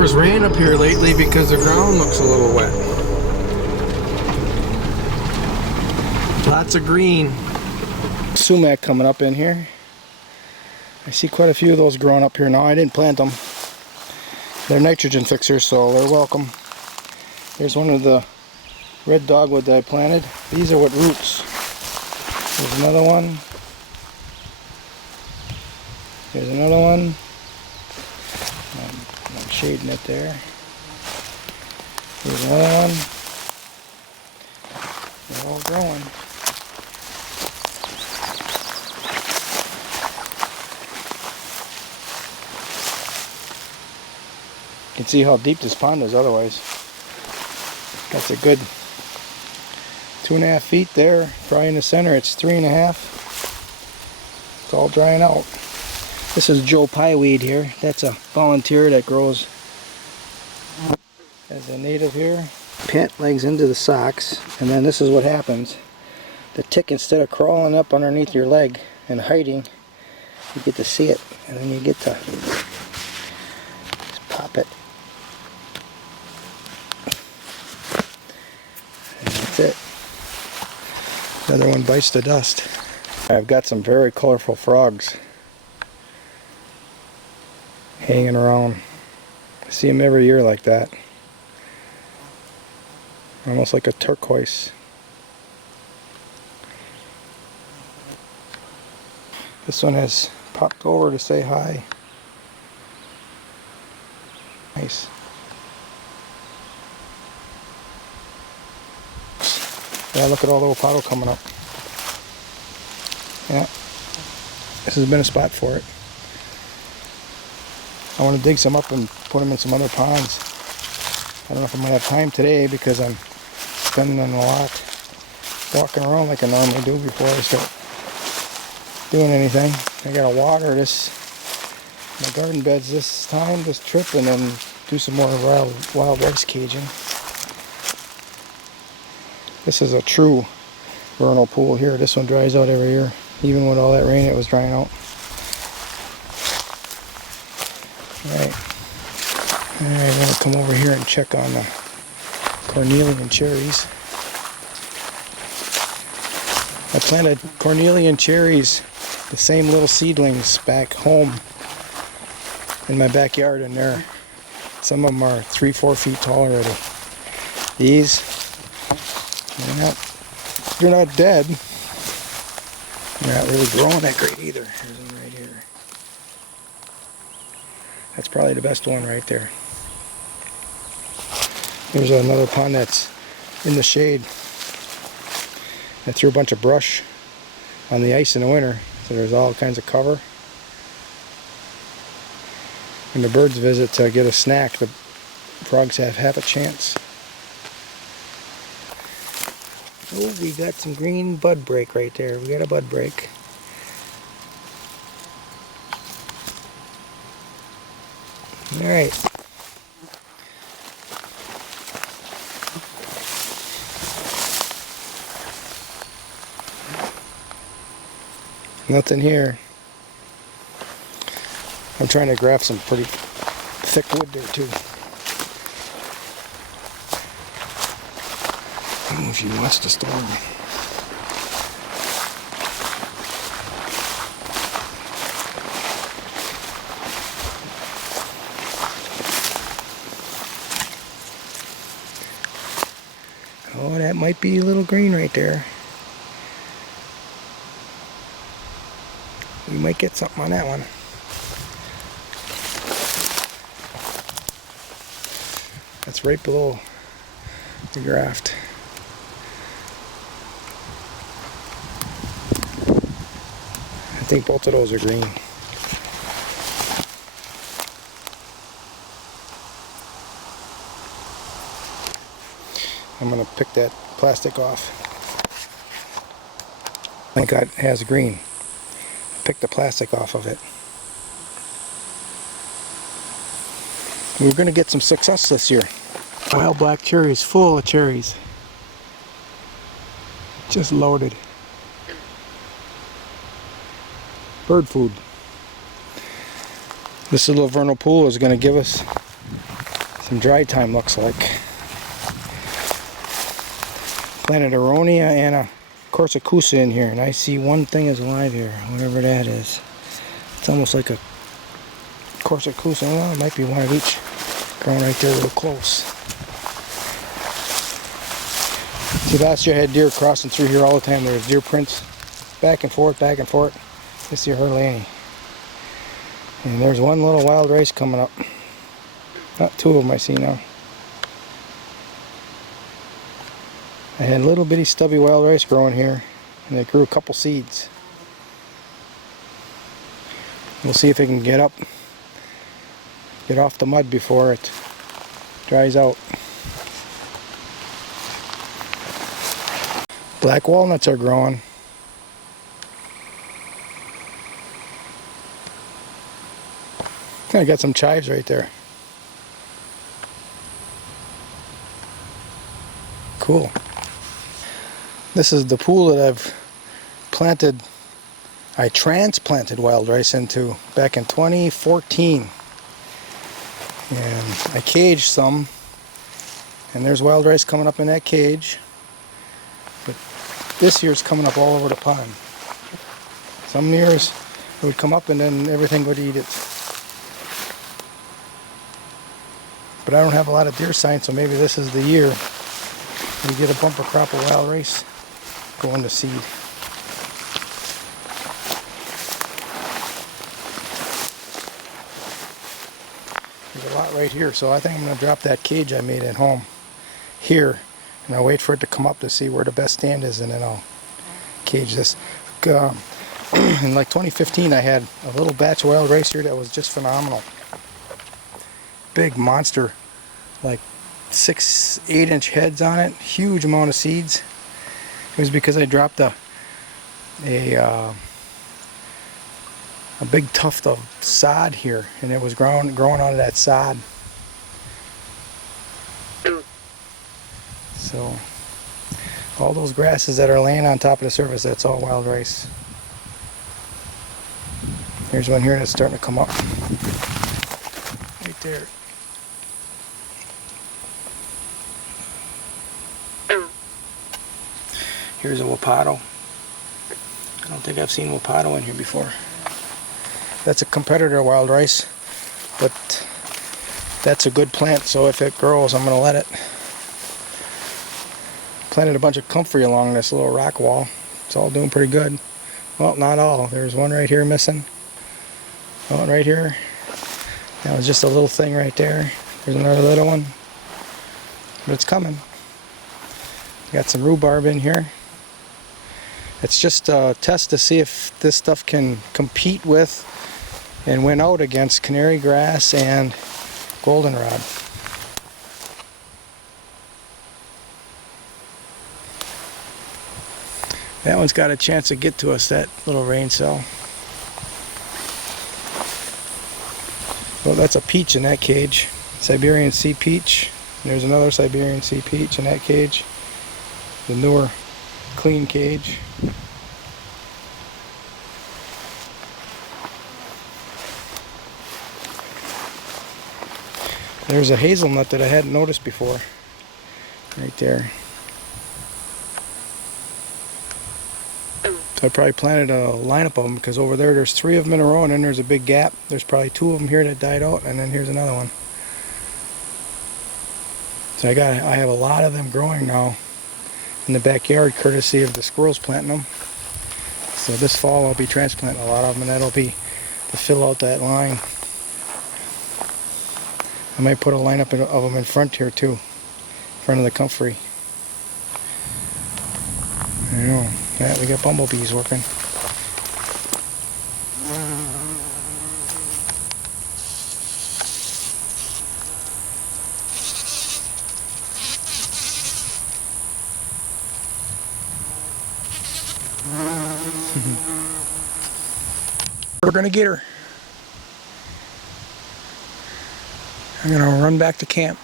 was rain up here lately because the ground looks a little wet. Lots of green. Sumac coming up in here. I see quite a few of those growing up here now. I didn't plant them. They're nitrogen fixers, so they're welcome. There's one of the red dogwood that I planted. These are what roots. There's another one. There's another one. I'm shading it there. There's another one. They're all growing. You can see how deep this pond is otherwise. That's a good 2.5 feet there. Probably in the center it's 3.5. It's all drying out. This is Joe Pieweed here. That's a volunteer that grows as a native here. Pant legs into the socks, and then this is what happens. The tick, instead of crawling up underneath your leg and hiding, you get to see it, and then you get to just pop it. And that's it. Another one bites the dust. I've got some very colorful frogs hanging around. I see them every year like that. Almost like a turquoise. This one has popped over to say hi. Nice. Yeah, look at all the avocado coming up. Yeah, this has been a spot for it. I want to dig some up and put them in some other ponds. I don't know if I'm going to have time today because I'm spending a lot walking around like I normally do before I start doing anything. I gotta water my garden beds this time, this trip, and then do some more wild rice caging. This is a true vernal pool here. This one dries out every year. Even with all that rain, it was drying out. Alright, I'm going to come over here and check on the cornelian cherries. I planted cornelian cherries, the same little seedlings, back home in my backyard, and some of them are 3-4 feet tall already. These, they're not dead. They're not really growing that great either. There's one right here. That's probably the best one right there. There's another pond that's in the shade. I threw a bunch of brush on the ice in the winter, so there's all kinds of cover. When the birds visit to get a snack, the frogs have half a chance. Oh, we got some green bud break right there. We got a bud break. Alright. Nothing here. I'm trying to graft some pretty thick wood there too. I don't know if you watched the storm. Oh, that might be a little green right there. We might get something on that one. That's right below the graft. I think both of those are green. I'm going to pick that plastic off. I think it has green. Pick the plastic off of it. We're going to get some success this year. Wild black cherries, full of cherries. Just loaded. Bird food. This little vernal pool is going to give us some dry time, looks like. Planted aronia and a corsicusa in here, and I see one thing is alive here, whatever that is. It's almost like a corsicusa. Well, it might be one of each growing right there real close. See, last year I had deer crossing through here all the time. There was deer prints back and forth, back and forth. This year hardly any. And there's one little wild rice coming up. Not two of them I see now. I had little bitty stubby wild rice growing here, and they grew a couple seeds. We'll see if it can get up, get off the mud before it dries out. Black walnuts are growing. I got some chives right there. Cool. This is the pool that I transplanted wild rice into back in 2014. And I caged some, and there's wild rice coming up in that cage. But this year's coming up all over the pond. Some years it would come up and then everything would eat it. But I don't have a lot of deer sign, so maybe this is the year we get a bumper crop of wild rice going to seed. There's a lot right here, so I think I'm going to drop that cage I made at home here, and I'll wait for it to come up to see where the best stand is, and then I'll cage this. In like 2015 I had a little batch of wild rice here that was just phenomenal. Big monster, like 6-8 inch heads on it, huge amount of seeds. It was because I dropped a big tuft of sod here, and it was growing out of that sod. So all those grasses that are laying on top of the surface, that's all wild rice. Here's one here that's starting to come up right there. Here's a wapato. I don't think I've seen wapato in here before. That's a competitor wild rice, but that's a good plant, so if it grows I'm going to let it. Planted a bunch of comfrey along this little rock wall. It's all doing pretty good. Well, not all. There's one right here missing. One right here. That was just a little thing right there. There's another little one. But it's coming. Got some rhubarb in here. It's just a test to see if this stuff can compete with and win out against canary grass and goldenrod. That one's got a chance to get to us, that little rain cell. Well, that's a peach in that cage. Siberian sea peach. And there's another Siberian sea peach in that cage. The newer clean cage. There's a hazelnut that I hadn't noticed before. Right there. So I probably planted a lineup of them because over there's 3 of them in a row, and then there's a big gap. There's probably 2 of them here that died out, and then here's another one. So I have a lot of them growing now in the backyard, courtesy of the squirrels planting them. So this fall I'll be transplanting a lot of them, and that'll be to fill out that line. I might put a lineup of them in front here too, in front of the comfrey. I know. Yeah, we got bumblebees working. We're gonna get her. I'm gonna run back to camp.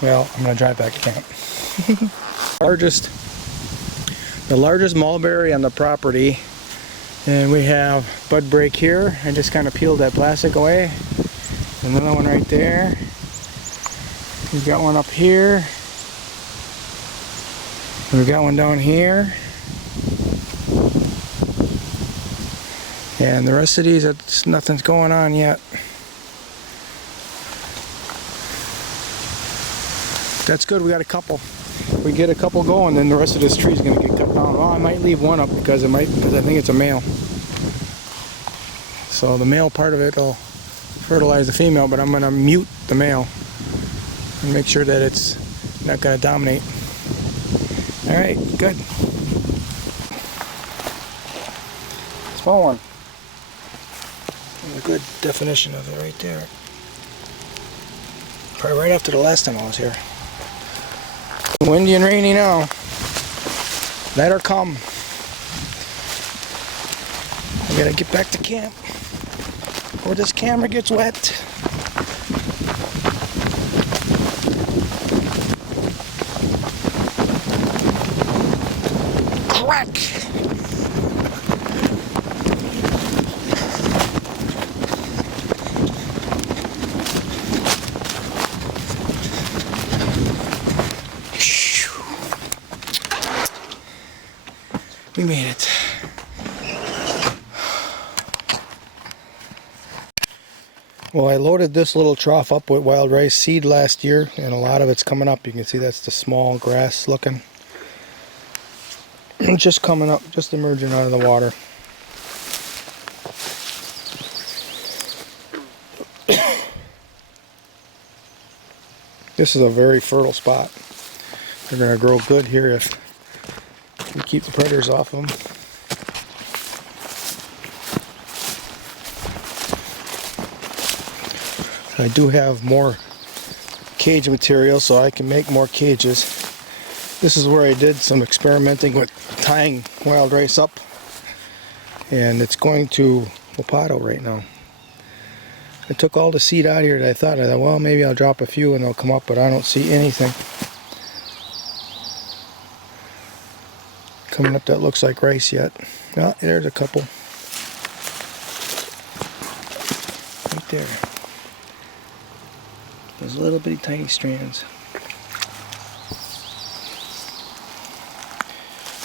Well, I'm gonna drive back to camp. The largest mulberry on the property, and we have bud break here. I just kind of peeled that plastic away. Another one right there, We've got one up here. We've got one down here. And the rest of these, nothing's going on yet. That's good, we got a couple. If we get a couple going, then the rest of this tree is going to get cut down. Well, I might leave one up because I think it's a male. So the male part of it will fertilize the female, but I'm going to mute the male and make sure that it's not going to dominate. Alright, good. Small one. A good definition of it right there. Probably right after the last time I was here. Windy and rainy now. Let her come. I gotta get back to camp or this camera gets wet. Crack! We made it. Well, I loaded this little trough up with wild rice seed last year, and a lot of it's coming up. You can see that's the small grass looking. Just coming up, just emerging out of the water. This is a very fertile spot. They're going to grow good here if we keep the predators off them. I do have more cage material, so I can make more cages. This is where I did some experimenting with tying wild rice up, and it's going to Wapato right now. I took all the seed out of here that I thought, well, maybe I'll drop a few and they'll come up, but I don't see anything coming up that looks like rice yet. Oh, there's a couple. Right there. Those little bitty tiny strands.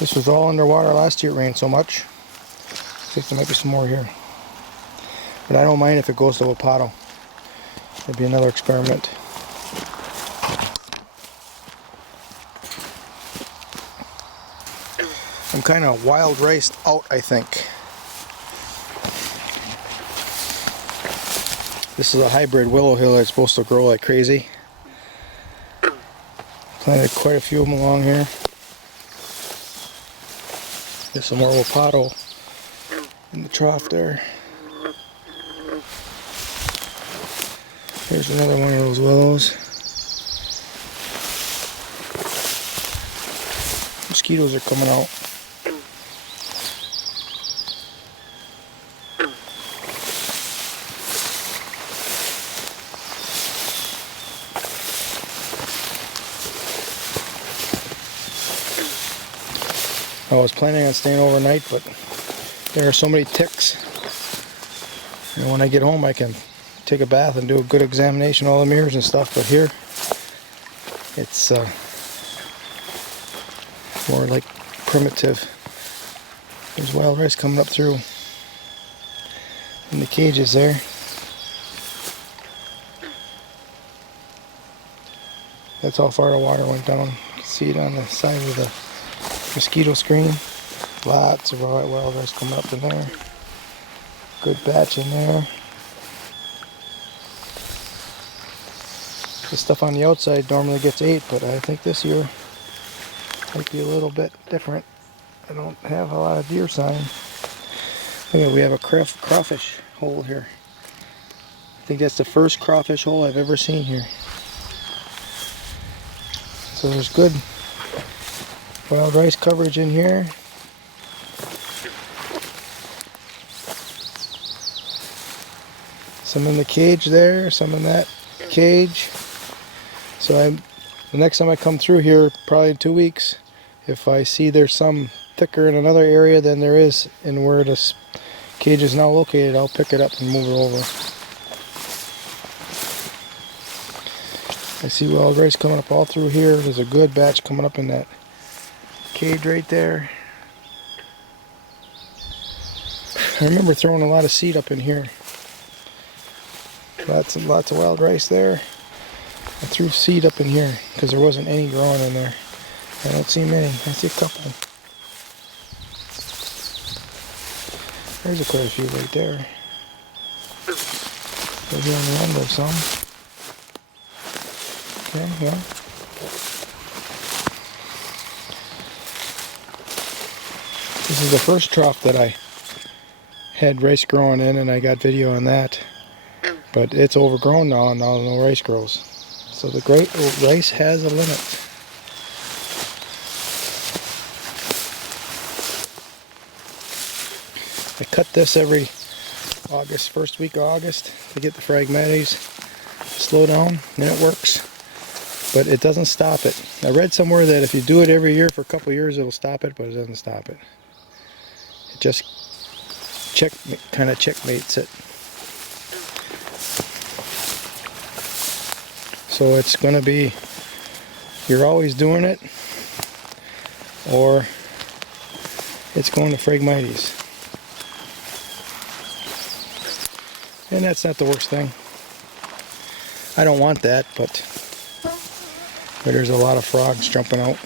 This was all underwater last year, it rained so much. I think there might be some more here. But I don't mind if it goes to Wapato. It'll be another experiment. I'm kind of wild riced out, I think. This is a hybrid willow hill that's supposed to grow like crazy. Planted quite a few of them along here. There's some more Wapato in the trough there. Here's another one of those willows. Mosquitoes are coming out. I was planning on staying overnight, but there are so many ticks. And when I get home, I can take a bath and do a good examination of all the mirrors and stuff. But here, it's more like primitive. There's wild rice coming up through in the cages there. That's how far the water went down. You can see it on the side of the mosquito screen. Lots of wild rice coming up in there. Good batch in there. The stuff on the outside normally gets ate, but I think this year might be a little bit different. I don't have a lot of deer sign. Look at, we have a crawfish hole here. I think that's the first crawfish hole I've ever seen here. So there's good wild rice coverage in here. Some in the cage there, some in that cage. So the next time I come through here, probably in 2 weeks, if I see there's some thicker in another area than there is in where this cage is now located, I'll pick it up and move it over. I see wild rice coming up all through here. There's a good batch coming up in that cage right there. I remember throwing a lot of seed up in here. Lots and lots of wild rice there. I threw seed up in here because there wasn't any growing in there. I don't see many. I see a couple. There's quite a few right there. Over here on the end of some. Okay, yeah. This is the first trough that I had rice growing in, and I got video on that. But it's overgrown now, and now no rice grows. So the great rice has a limit. I cut this every August, first week of August, to get the phragmites slow down, and it works. But it doesn't stop it. I read somewhere that if you do it every year for a couple of years, it'll stop it, but it doesn't stop it. It just kind of checkmates it. So it's going to be, you're always doing it, or it's going to phragmites. And that's not the worst thing. I don't want that, but there's a lot of frogs jumping out.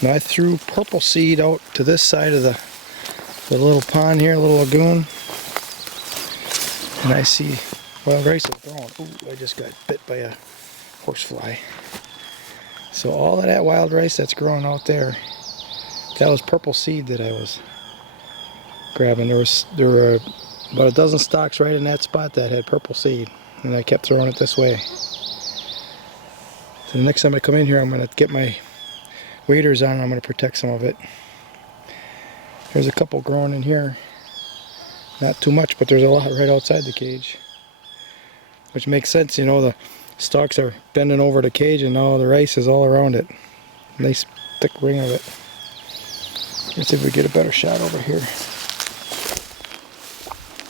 And I threw purple seed out to this side of the little pond here, little lagoon. And I see wild rice is growing. Ooh, I just got bit by a horsefly. So all of that wild rice that's growing out there, that was purple seed that I was grabbing. There were about a dozen stalks right in that spot that had purple seed, and I kept throwing it this way. So the next time I come in here, I'm going to get my waders on and I'm going to protect some of it. There's a couple growing in here. Not too much, but there's a lot right outside the cage. Which makes sense, you know, the stalks are bending over the cage and now the rice is all around it. Nice thick ring of it. Let's see if we get a better shot over here.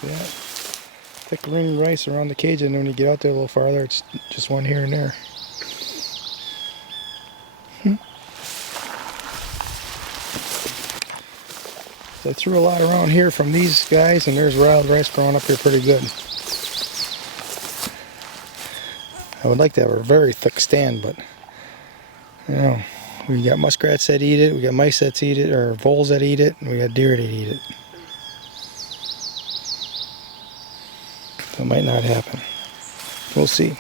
Yeah, thick ring rice around the cage, and when you get out there a little farther, it's just one here and there. So I threw a lot around here from these guys, and there's wild rice growing up here pretty good. I would like to have a very thick stand, but you know, we got muskrats that eat it, we got mice that eat it, or voles that eat it, and we got deer that eat it. So it might not happen. We'll see.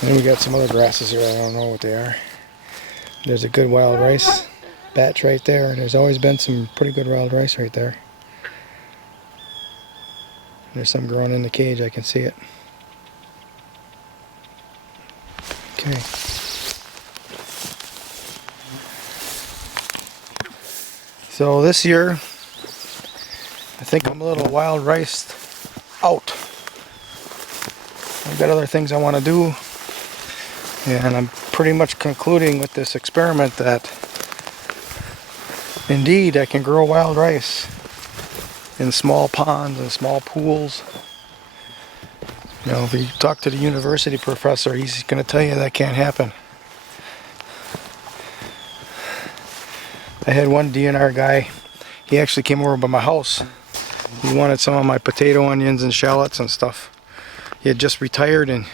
And then we got some other grasses here, I don't know what they are. There's a good wild rice batch right there, and there's always been some pretty good wild rice right there. There's some growing in the cage, I can see it. Okay. So this year, I think I'm a little wild riced out. I've got other things I want to do, and I'm pretty much concluding with this experiment that indeed I can grow wild rice in small ponds and small pools. You know, if you talk to the university professor, he's going to tell you that can't happen. I had one DNR guy, he actually came over by my house. He wanted some of my potato, onions, and shallots and stuff. He had just retired and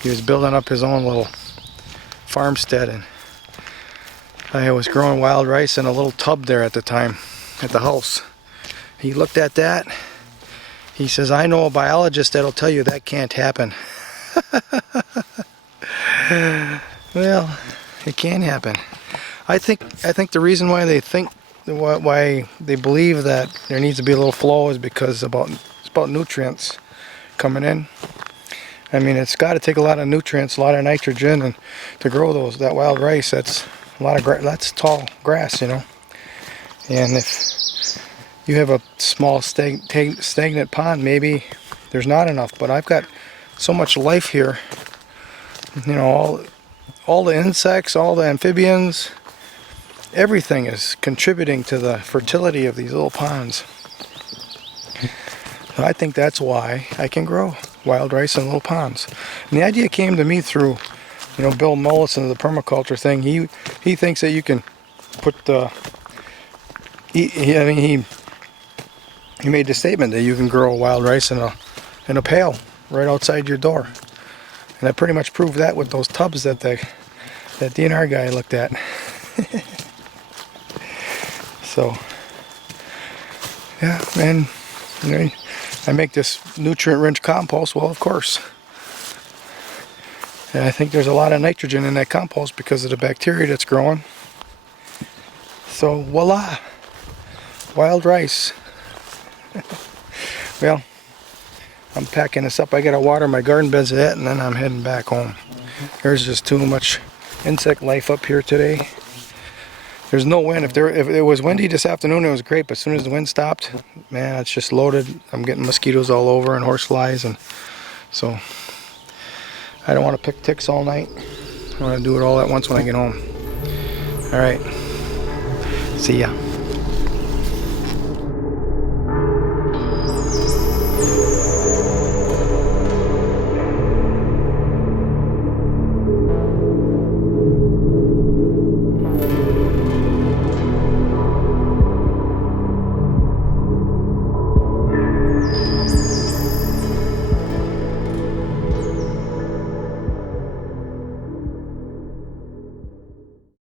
he was building up his own little farmstead, and I was growing wild rice in a little tub there at the time at the house. He looked at that. He says, I know a biologist that'll tell you that can't happen. Well, it can happen. I think the reason why they believe that there needs to be a little flow is because it's about nutrients coming in. I mean, it's got to take a lot of nutrients, a lot of nitrogen, and to grow that wild rice, that's a lot of that's tall grass, you know. And if you have a small stagnant pond, maybe there's not enough. But I've got so much life here, you know, all the insects, all the amphibians, everything is contributing to the fertility of these little ponds. I think that's why I can grow wild rice in little ponds. And the idea came to me through, Bill Mollison of the permaculture thing. He thinks that you can put the he made the statement that you can grow wild rice in a pail right outside your door. And I pretty much proved that with those tubs that that DNR guy looked at. So yeah, and I make this nutrient-rich compost. Well, of course. And I think there's a lot of nitrogen in that compost because of the bacteria that's growing. So voila, wild rice. Well, I'm packing this up. I gotta water my garden beds yet, and then I'm heading back home. There's just too much insect life up here today. There's no wind. If it was windy this afternoon, it was great. But as soon as the wind stopped, man, it's just loaded. I'm getting mosquitoes all over and horseflies, and so I don't want to pick ticks all night. I want to do it all at once when I get home. All right. See ya.